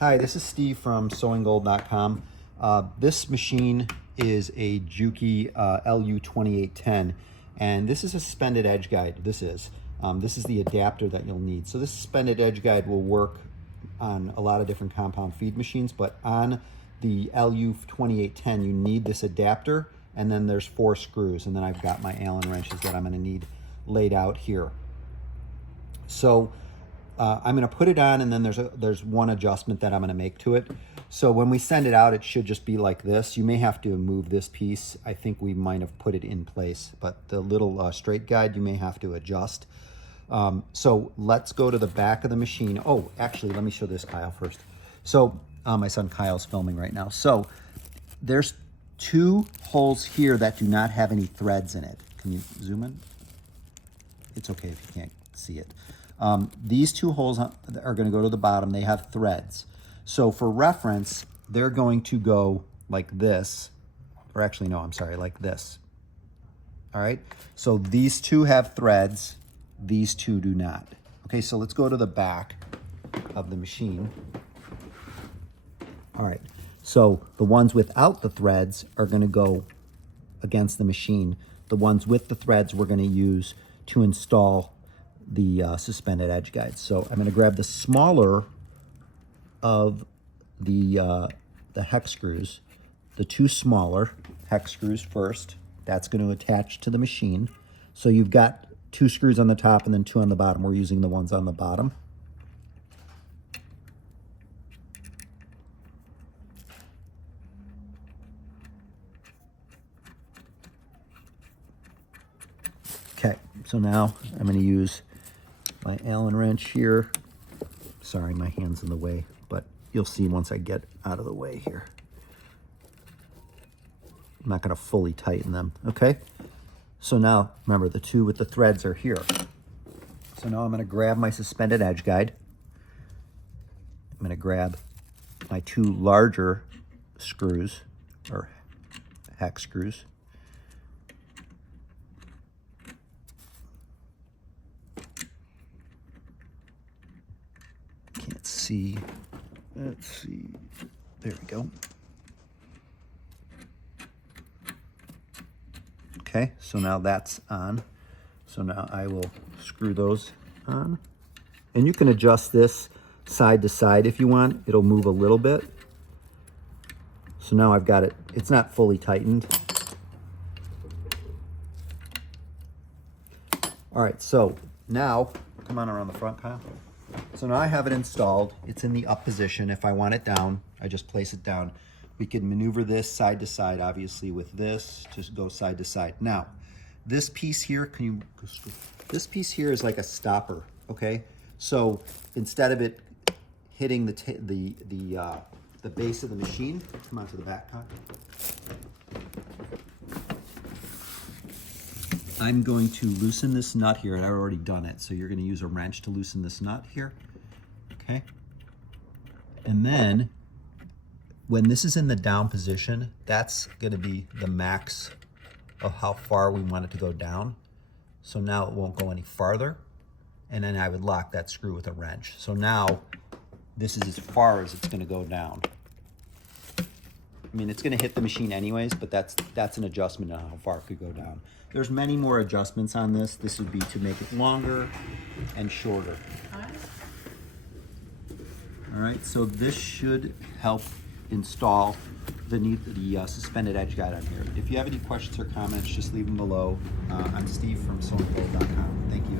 Hi, this is Steve from SewingGold.com. This machine is a Juki LU-2810, and this is a suspended edge guide. This is the adapter that you'll need. So this suspended edge guide will work on a lot of different compound feed machines, but on the LU-2810 you need this adapter, and then there's 4 screws, and then I've got my Allen wrenches that I'm going to need laid out here. So I'm going to put it on, and then there's one adjustment that I'm going to make to it. So when we send it out, it should just be like this. You may have to move this piece. I think we might have put it in place, but the little straight guide you may have to adjust. So let's go to the back of the machine. Oh, actually, let me show this, Kyle, first. So my son Kyle's filming right now. So there's 2 holes here that do not have any threads in it. Can you zoom in? It's okay if you can't see it. These 2 holes are going to go to the bottom. They have threads. So for reference, they're going to go like this, or actually, no, I'm sorry, like this. All right. So these 2 have threads. These 2 do not. Okay. So let's go to the back of the machine. All right. So the ones without the threads are going to go against the machine. The ones with the threads we're going to use to install the suspended edge guides. So I'm going to grab the smaller of the hex screws, the 2 smaller hex screws first. That's going to attach to the machine. So you've got 2 screws on the top and then 2 on the bottom. We're using the ones on the bottom. Okay, so now I'm going to use my Allen wrench here. Sorry, my hand's in the way, but you'll see once I get out of the way here. I'm not going to fully tighten them, okay? So now, remember, the 2 with the threads are here. So now I'm going to grab my suspended edge guide. I'm going to grab my 2 larger screws, or hex screws. Can't see. Let's see. There we go. Okay, so now that's on. So now I will screw those on. And you can adjust this side to side if you want. It'll move a little bit. So now I've got it. It's not fully tightened. All right, so now, come on around the front, Kyle. So now I have it installed. It's in the up position. If I want it down, I just place it down. We can maneuver this side to side, obviously, with this to go side to side. Now, this piece here, this piece here is like a stopper, okay? So instead of it hitting the base of the machine, come on to the back, Kyle. I'm going to loosen this nut here, and I've already done it. So you're going to use a wrench to loosen this nut here, okay? And then when this is in the down position, that's going to be the max of how far we want it to go down. So now it won't go any farther, and then I would lock that screw with a wrench. So now this is as far as it's going to go down. I mean, it's going to hit the machine anyways, but that's an adjustment on how far it could go down. There's many more adjustments on this. This would be to make it longer and shorter. All right, so this should help install the suspended edge guide on here. If you have any questions or comments, just leave them below. I'm Steve from SewingGold.com. Thank you.